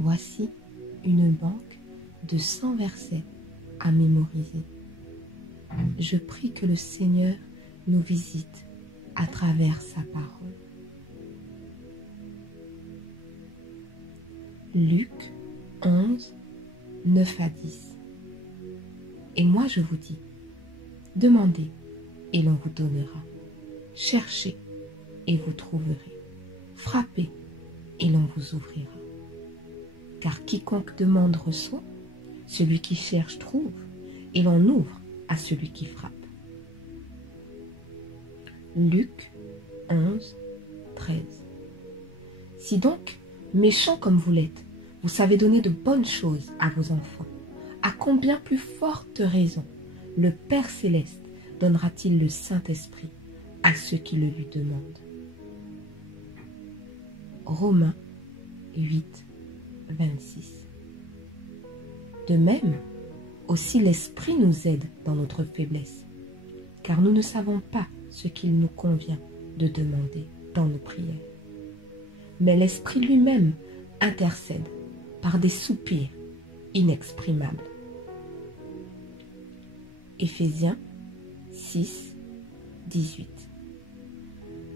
Voici une banque de 100 versets à mémoriser. Je prie que le Seigneur nous visite à travers sa parole. Luc 11, 9 à 10. Et moi je vous dis, demandez et l'on vous donnera. Cherchez et vous trouverez. Frappez et l'on vous ouvrira. Car quiconque demande reçoit, celui qui cherche trouve, et l'on ouvre à celui qui frappe. Luc 11, 13. Si donc, méchants comme vous l'êtes, vous savez donner de bonnes choses à vos enfants, à combien plus forte raison le Père Céleste donnera-t-il le Saint-Esprit à ceux qui le lui demandent. Romains 8, 26. De même, aussi l'Esprit nous aide dans notre faiblesse, car nous ne savons pas ce qu'il nous convient de demander dans nos prières. Mais l'Esprit lui-même intercède par des soupirs inexprimables. Éphésiens 6, 18.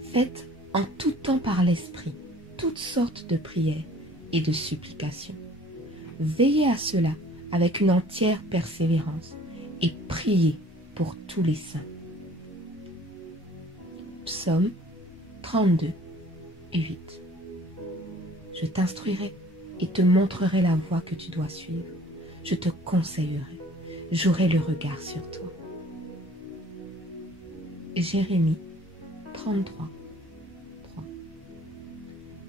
Faites en tout temps par l'Esprit toutes sortes de prières et de supplications. Veillez à cela avec une entière persévérance et priez pour tous les saints. Psaume 32, 8. Je t'instruirai et te montrerai la voie que tu dois suivre. Je te conseillerai, j'aurai le regard sur toi. Jérémie 33, 3.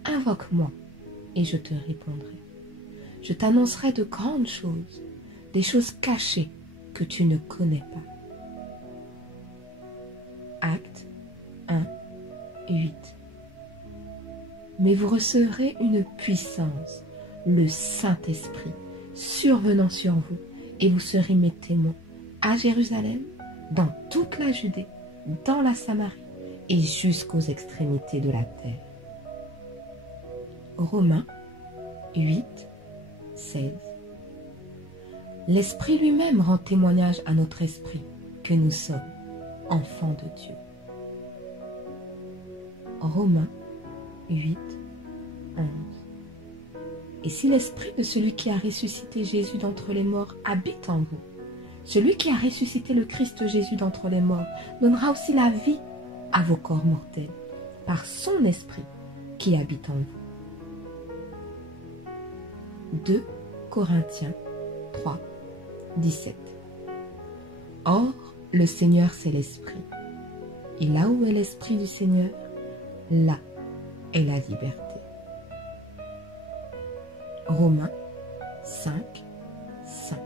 Invoque-moi et je te répondrai. Je t'annoncerai de grandes choses, des choses cachées que tu ne connais pas. Actes 1, 8. Mais vous recevrez une puissance, le Saint-Esprit, survenant sur vous, et vous serez mes témoins à Jérusalem, dans toute la Judée, dans la Samarie et jusqu'aux extrémités de la terre. Romains 8, 16. L'Esprit lui-même rend témoignage à notre esprit que nous sommes enfants de Dieu. Romains 8, 11. Et si l'Esprit de celui qui a ressuscité Jésus d'entre les morts habite en vous, celui qui a ressuscité le Christ Jésus d'entre les morts donnera aussi la vie à vos corps mortels par son Esprit qui habite en vous. 2 Corinthiens 3, 17. Or, le Seigneur c'est l'Esprit. Et là où est l'Esprit du Seigneur, là est la liberté. Romains 5, 5.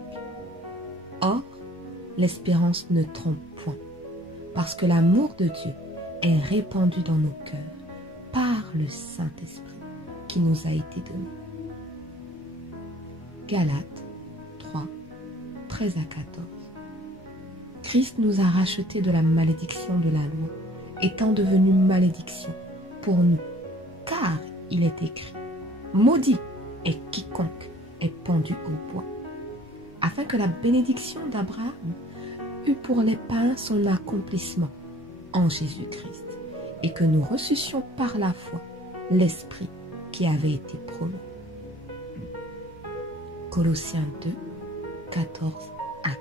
Or, l'espérance ne trompe point, parce que l'amour de Dieu est répandu dans nos cœurs par le Saint-Esprit qui nous a été donné. Galates 3, 13 à 14. Christ nous a rachetés de la malédiction de la loi, étant devenu malédiction pour nous, car il est écrit, maudit est quiconque est pendu au bois, afin que la bénédiction d'Abraham eût pour les païens son accomplissement en Jésus-Christ, et que nous reçussions par la foi l'Esprit qui avait été promis. Colossiens 2, 14 à 15.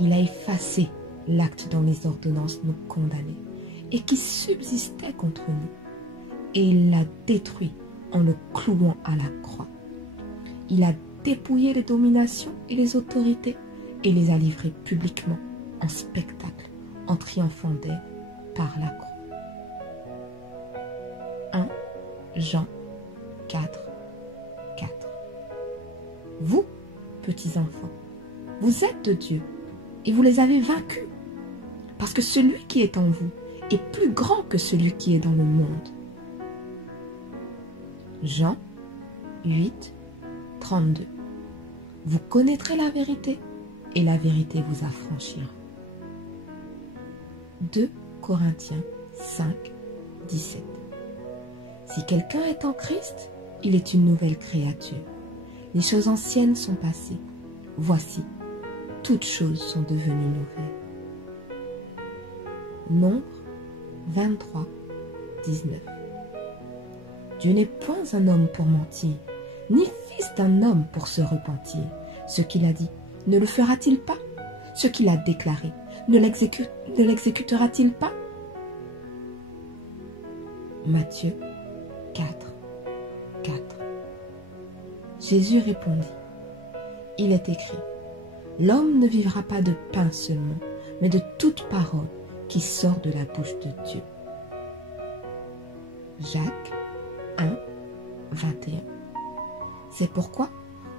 Il a effacé l'acte dont les ordonnances nous condamnaient et qui subsistait contre nous, et il l'a détruit en le clouant à la croix. Il a dépouillé les dominations et les autorités et les a livrées publiquement en spectacle, en triomphant d'elles par la croix. 1 Jean 4, 4. Vous, petits enfants, vous êtes de Dieu et vous les avez vaincus, parce que celui qui est en vous est plus grand que celui qui est dans le monde. Jean 8, 32. Vous connaîtrez la vérité et la vérité vous affranchira. 2 Corinthiens 5, 17. Si quelqu'un est en Christ, il est une nouvelle créature. Les choses anciennes sont passées. Voici, toutes choses sont devenues nouvelles. Nombre 23, 19. Dieu n'est point un homme pour mentir, ni fils d'un homme pour se repentir. Ce qu'il a dit, ne le fera-t-il pas? Ce qu'il a déclaré, ne l'exécutera-t-il pas? Matthieu 4, 4. Jésus répondit, il est écrit, l'homme ne vivra pas de pain seulement, mais de toute parole qui sort de la bouche de Dieu. Jacques 1, 21. C'est pourquoi,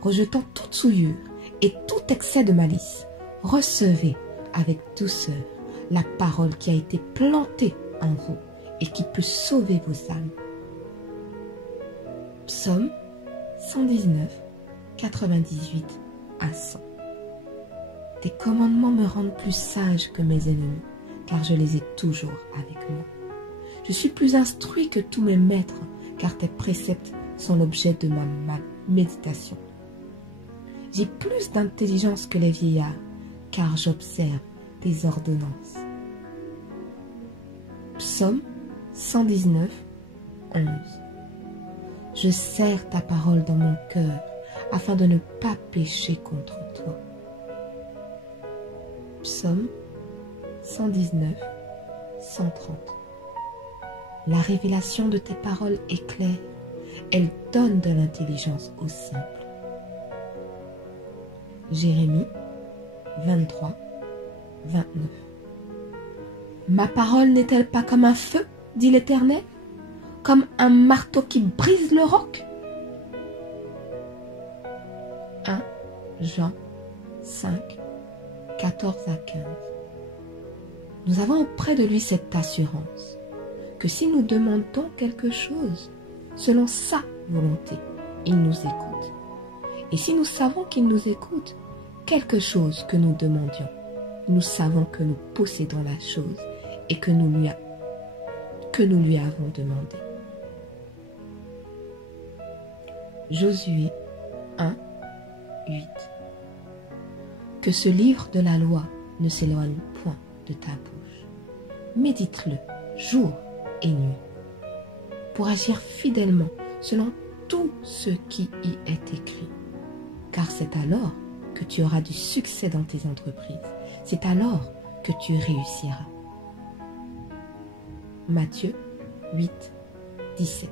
rejetant toute souillure et tout excès de malice, recevez avec douceur la parole qui a été plantée en vous et qui peut sauver vos âmes. Psaume 119, 98 à 100. Tes commandements me rendent plus sage que mes ennemis, car je les ai toujours avec moi. Je suis plus instruit que tous mes maîtres, car tes préceptes sont l'objet de ma méditation. J'ai plus d'intelligence que les vieillards, car j'observe tes ordonnances. Psaume 119, 11. Je serre ta parole dans mon cœur, afin de ne pas pécher contre toi. Psaume 119, 130. La révélation de tes paroles est claire, elle donne de l'intelligence aux simples. Jérémie 23, 29. Ma parole n'est-elle pas comme un feu, dit l'Éternel, comme un marteau qui brise le roc? 1 Jean 5, 14 à 15. Nous avons auprès de lui cette assurance, que si nous demandons quelque chose selon sa volonté, il nous écoute. Et si nous savons qu'il nous écoute, quelque chose que nous demandions, nous savons que nous possédons la chose et que nous lui avons demandé. Josué 1, 8. Que ce livre de la loi ne s'éloigne point de ta bouche. Médite-le jour et nuit, pour agir fidèlement selon tout ce qui y est écrit. Car c'est alors que tu auras du succès dans tes entreprises. C'est alors que tu réussiras. Matthieu 8, 17.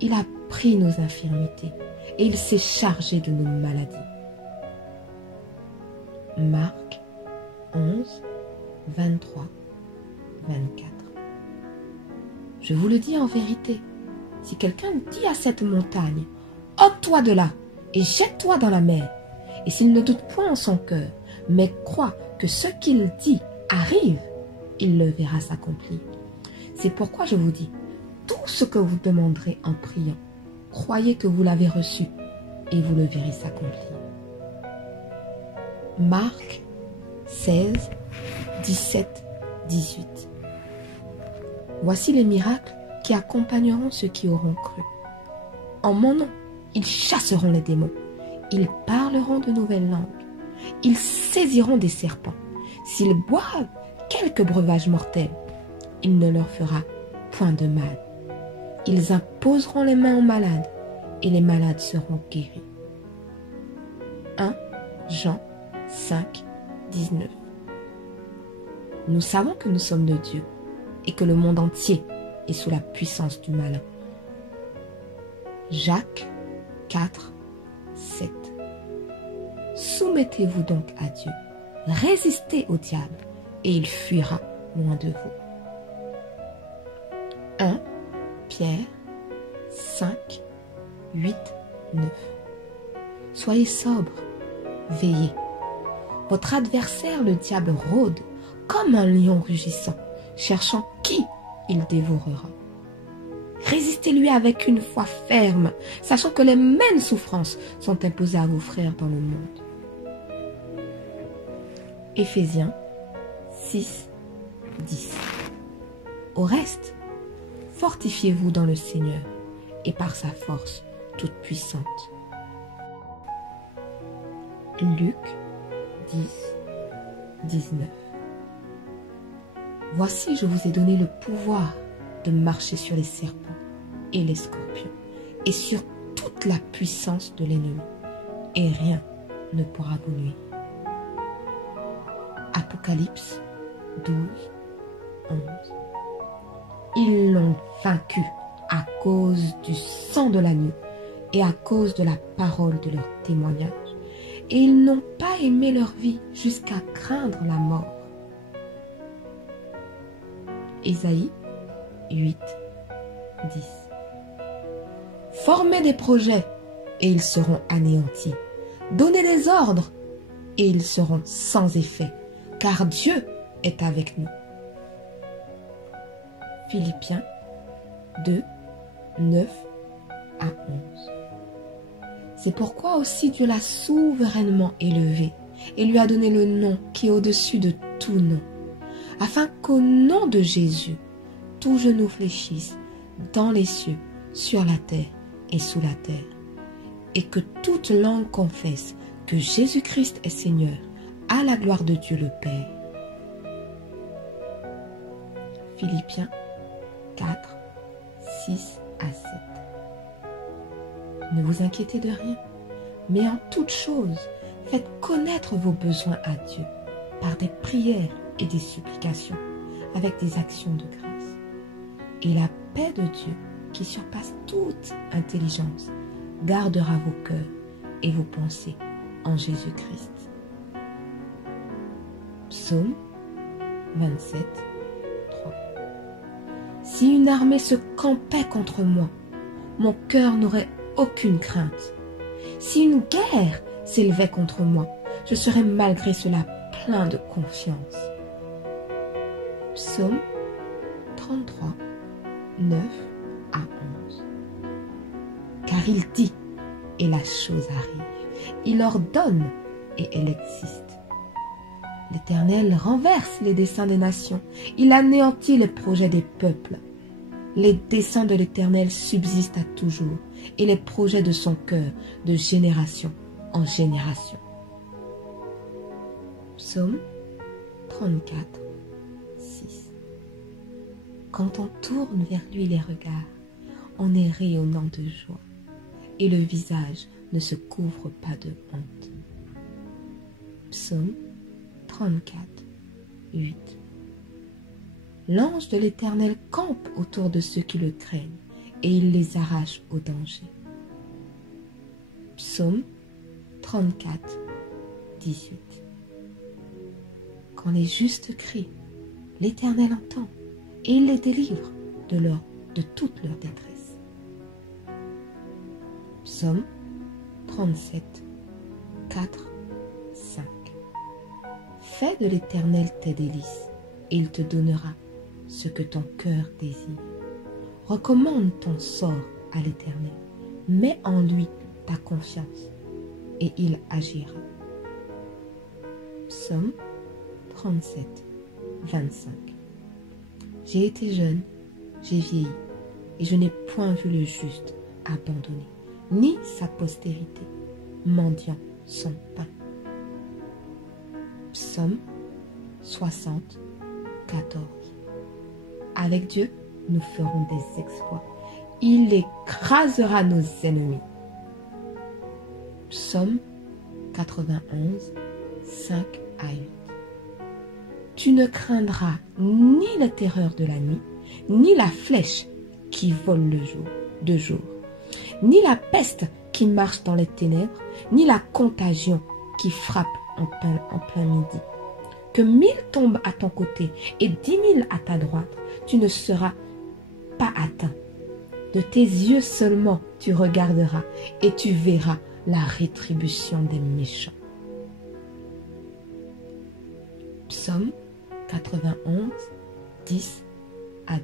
Il a pris nos infirmités et il s'est chargé de nos maladies. Marc 11, 23, 24. Je vous le dis en vérité, si quelqu'un dit à cette montagne, ôte-toi de là et jette-toi dans la mer, et s'il ne doute point en son cœur, mais croit que ce qu'il dit arrive, il le verra s'accomplir. C'est pourquoi je vous dis, tout ce que vous demanderez en priant, croyez que vous l'avez reçu, et vous le verrez s'accomplir. Marc 16, 17, 18. Voici les miracles qui accompagneront ceux qui auront cru. En mon nom, ils chasseront les démons. Ils parleront de nouvelles langues. Ils saisiront des serpents. S'ils boivent quelque breuvage mortel, il ne leur fera point de mal. Ils imposeront les mains aux malades et les malades seront guéris. 1 Jean 5, 19. Nous savons que nous sommes de Dieu et que le monde entier est sous la puissance du malin. Jacques 4, 7. Soumettez-vous donc à Dieu, résistez au diable et il fuira loin de vous. 1 Pierre 5, 8, 9. Soyez sobres, veillez. Votre adversaire, le diable, rôde comme un lion rugissant, cherchant qui il dévorera. Résistez-lui avec une foi ferme, sachant que les mêmes souffrances sont imposées à vos frères dans le monde. Éphésiens 6, 10. Au reste, fortifiez-vous dans le Seigneur et par sa force toute puissante. Luc 10, 19. Voici, je vous ai donné le pouvoir de marcher sur les serpents et les scorpions et sur toute la puissance de l'ennemi, et rien ne pourra vous nuire. Apocalypse 12, 11. Ils l'ont vaincu à cause du sang de l'agneau et à cause de la parole de leur témoignage, et ils n'ont pas aimé leur vie jusqu'à craindre la mort. Ésaïe 8, 10. Formez des projets et ils seront anéantis. Donnez des ordres et ils seront sans effet, car Dieu est avec nous. Philippiens 2, 9 à 11. C'est pourquoi aussi Dieu l'a souverainement élevé et lui a donné le nom qui est au-dessus de tout nom, afin qu'au nom de Jésus, tout genou fléchisse dans les cieux, sur la terre et sous la terre, et que toute langue confesse que Jésus-Christ est Seigneur, à la gloire de Dieu le Père. Philippiens 4, 6 à 7. Ne vous inquiétez de rien, mais en toute chose, faites connaître vos besoins à Dieu par des prières et des supplications, avec des actions de grâce. Et la paix de Dieu, qui surpasse toute intelligence, gardera vos cœurs et vos pensées en Jésus-Christ. Psaume 27, 3. Si une armée se campait contre moi, mon cœur n'aurait aucune crainte. Si une guerre s'élevait contre moi, je serais malgré cela plein de confiance. Psaume 33, 9 à 11. Car il dit, et la chose arrive. Il ordonne, et elle existe. L'Éternel renverse les desseins des nations. Il anéantit les projets des peuples. Les desseins de l'Éternel subsistent à toujours, et les projets de son cœur de génération en génération. Psaume 34, 6. Quand on tourne vers lui les regards, on est rayonnant de joie, et le visage ne se couvre pas de honte. Psaume 34, 8. L'ange de l'Éternel campe autour de ceux qui le craignent, et il les arrache au danger. Psaume 34, 18. Quand les justes crient, l'Éternel entend, et il les délivre de toute leur détresse. Psaume 37, 4, 5. Fais de l'Éternel tes délices, et il te donnera ce que ton cœur désire. Recommande ton sort à l'Éternel, mets en lui ta confiance, et il agira. Psaume 37, 25. J'ai été jeune, j'ai vieilli, et je n'ai point vu le juste abandonné, ni sa postérité mendiant son pain. Psaume 60, 14. Avec Dieu, nous ferons des exploits. Il écrasera nos ennemis. Psaume 91, 5 à 8. Tu ne craindras ni la terreur de la nuit, ni la flèche qui vole de jour, ni la peste qui marche dans les ténèbres, ni la contagion qui frappe en plein midi. Que 1000 tombent à ton côté et 10 000 à ta droite, tu ne seras pas atteint. De tes yeux seulement tu regarderas et tu verras la rétribution des méchants. Psaume 91, 10 à 12.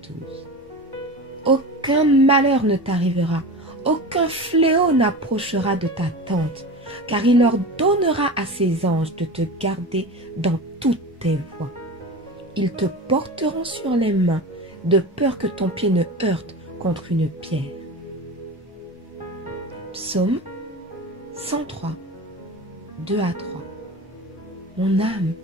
Aucun malheur ne t'arrivera, aucun fléau n'approchera de ta tente, car il ordonnera à ses anges de te garder dans toutes tes voies. Ils te porteront sur les mains, de peur que ton pied ne heurte contre une pierre. Psaume 103, 2 à 3. Mon âme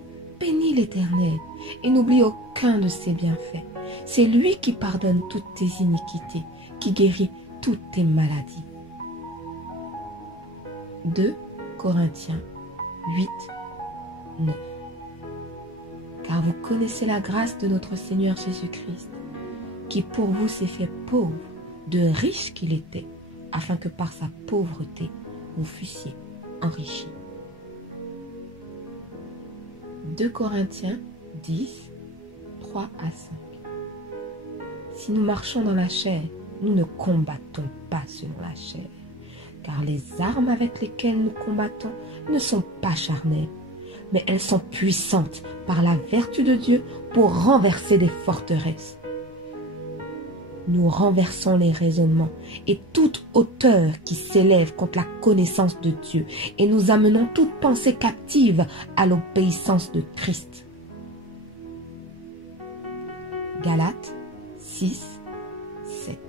bénit l'Éternel et n'oublie aucun de ses bienfaits. C'est lui qui pardonne toutes tes iniquités, qui guérit toutes tes maladies. 2 Corinthiens 8, 9. Car vous connaissez la grâce de notre Seigneur Jésus-Christ, qui pour vous s'est fait pauvre, de riche qu'il était, afin que par sa pauvreté, vous fussiez enrichis. 2 Corinthiens 10, 3 à 5. Si nous marchons dans la chair, nous ne combattons pas selon la chair, car les armes avec lesquelles nous combattons ne sont pas charnelles, mais elles sont puissantes par la vertu de Dieu pour renverser des forteresses. Nous renversons les raisonnements et toute hauteur qui s'élève contre la connaissance de Dieu et nous amenons toute pensée captive à l'obéissance de Christ. Galates 6, 7.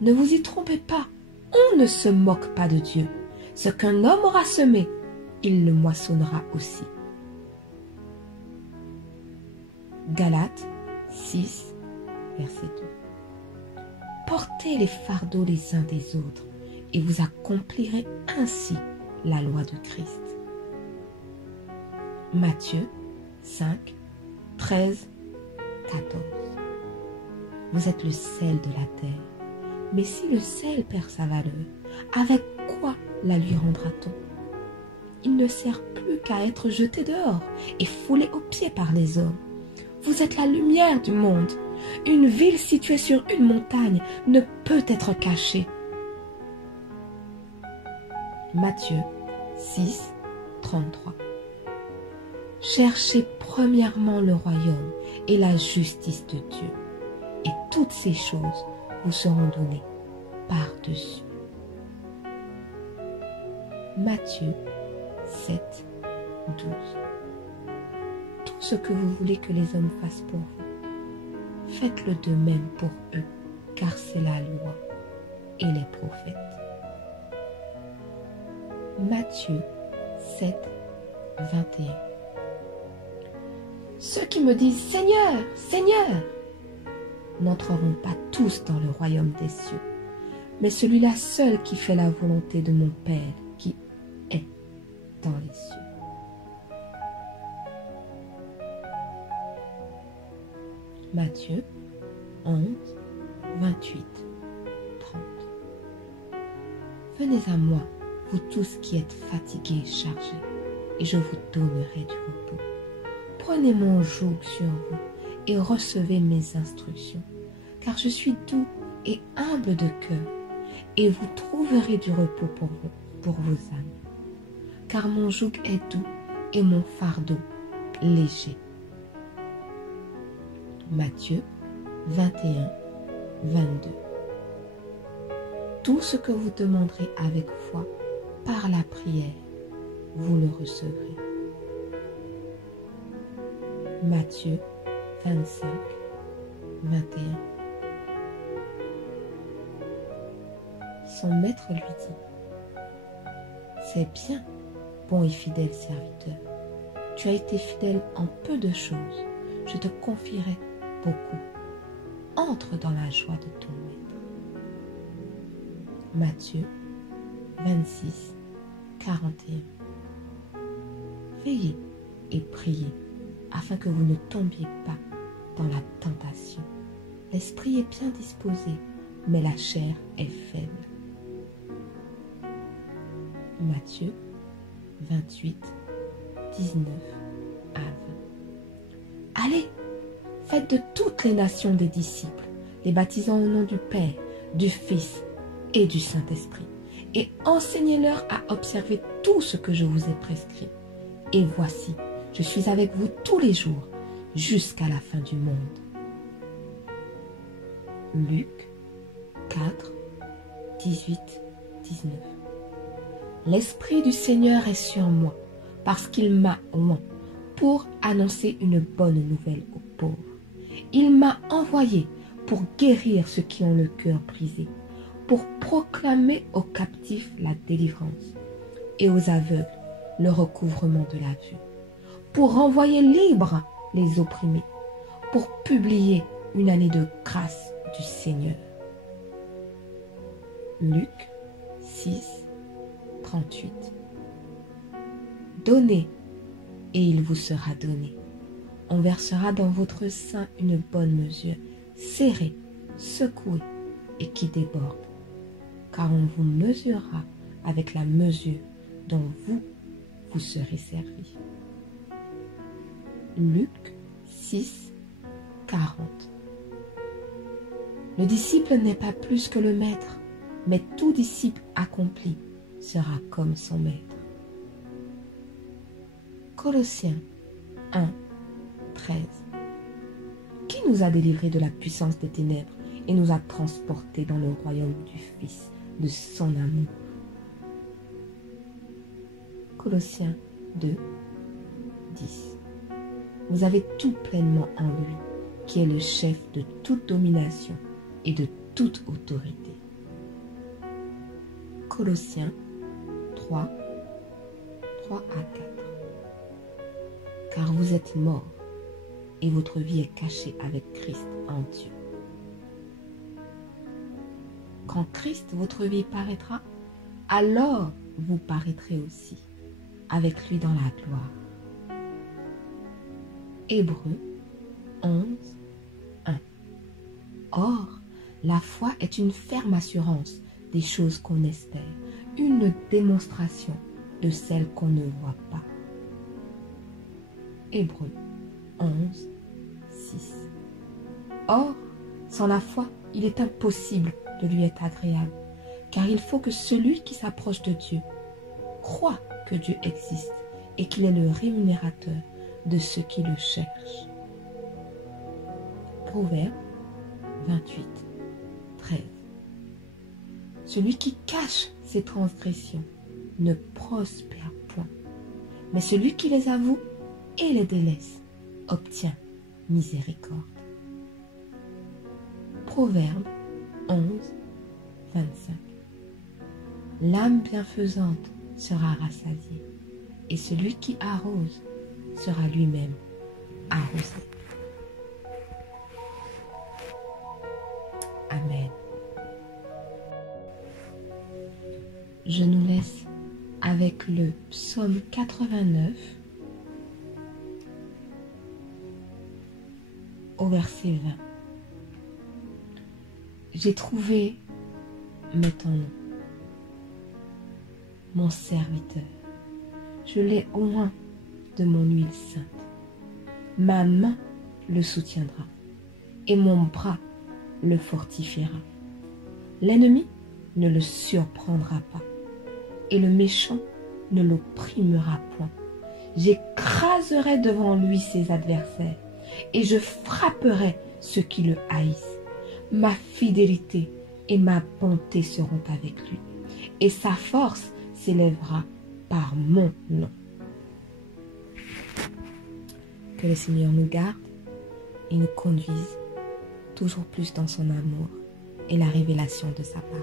Ne vous y trompez pas, on ne se moque pas de Dieu. Ce qu'un homme aura semé, il le moissonnera aussi. Galates 6, verset 2. Portez les fardeaux les uns des autres et vous accomplirez ainsi la loi de Christ. Matthieu 5, 13, 14. Vous êtes le sel de la terre. Mais si le sel perd sa valeur, avec quoi la lui rendra-t-on? Il ne sert plus qu'à être jeté dehors et foulé aux pieds par les hommes. Vous êtes la lumière du monde. Une ville située sur une montagne ne peut être cachée. Matthieu 6, 33. Cherchez premièrement le royaume et la justice de Dieu, et toutes ces choses vous seront données par-dessus. Matthieu 7, 12. Tout ce que vous voulez que les hommes fassent pour vous, faites-le de même pour eux, car c'est la loi et les prophètes. Matthieu 7, 21. Ceux qui me disent « Seigneur, Seigneur !» n'entreront pas tous dans le royaume des cieux, mais celui-là seul qui fait la volonté de mon Père qui est dans les cieux. Matthieu 11, 28, 30. Venez à moi, vous tous qui êtes fatigués et chargés, et je vous donnerai du repos. Prenez mon joug sur vous et recevez mes instructions, car je suis doux et humble de cœur, et vous trouverez du repos pour vos âmes. Car mon joug est doux et mon fardeau léger. Matthieu 21, 22. Tout ce que vous demanderez avec foi par la prière, vous le recevrez. Matthieu 25, 21. Son maître lui dit : c'est bien, bon et fidèle serviteur. Tu as été fidèle en peu de choses, je te confierai beaucoup. Entre dans la joie de ton maître. Matthieu 26, 41. Veillez et priez afin que vous ne tombiez pas dans la tentation. L'esprit est bien disposé, mais la chair est faible. Matthieu 28, 19 à 20. Allez, faites de toutes les nations des disciples, les baptisant au nom du Père, du Fils et du Saint-Esprit, et enseignez-leur à observer tout ce que je vous ai prescrit. Et voici, je suis avec vous tous les jours, jusqu'à la fin du monde. Luc 4, 18, 19. L'Esprit du Seigneur est sur moi, parce qu'il m'a oint pour annoncer une bonne nouvelle aux pauvres. Il m'a envoyé pour guérir ceux qui ont le cœur brisé, pour proclamer aux captifs la délivrance et aux aveugles le recouvrement de la vue, pour renvoyer libres les opprimés, pour publier une année de grâce du Seigneur. Luc 6, 38. Donnez, et il vous sera donné. On versera dans votre sein une bonne mesure, serrée, secouée et qui déborde, car on vous mesurera avec la mesure dont vous serez servi. Luc 6, 40. Le disciple n'est pas plus que le maître, mais tout disciple accompli sera comme son maître. Colossiens 1, 13. Qui nous a délivrés de la puissance des ténèbres et nous a transportés dans le royaume du Fils de son amour. Colossiens 2, 10. Vous avez tout pleinement en lui, qui est le chef de toute domination et de toute autorité. Colossiens 3, 3 à 4. Car vous êtes morts et votre vie est cachée avec Christ en Dieu. Quand Christ, votre vie, paraîtra, alors vous paraîtrez aussi avec lui dans la gloire. Hébreux 11, 1. Or, la foi est une ferme assurance des choses qu'on espère, une démonstration de celles qu'on ne voit pas. Hébreux 11, 6. Or, sans la foi, il est impossible de lui être agréable, car il faut que celui qui s'approche de Dieu croit que Dieu existe et qu'il est le rémunérateur de ceux qui le cherchent. Proverbe 28, 13. Celui qui cache ses transgressions ne prospère point, mais celui qui les avoue et les délaisse obtient miséricorde. Proverbe 11, 25. L'âme bienfaisante sera rassasiée, et celui qui arrose sera lui-même arrosé. Amen. Je nous laisse avec le psaume 89 au verset 20. J'ai trouvé maintenant mon serviteur. Je l'ai oint de mon huile sainte. Ma main le soutiendra et mon bras le fortifiera. L'ennemi ne le surprendra pas et le méchant ne l'opprimera point. J'écraserai devant lui ses adversaires et je frapperai ceux qui le haïssent. Ma fidélité et ma bonté seront avec lui, et sa force s'élèvera par mon nom. Que le Seigneur nous garde et nous conduise toujours plus dans son amour et la révélation de sa parole.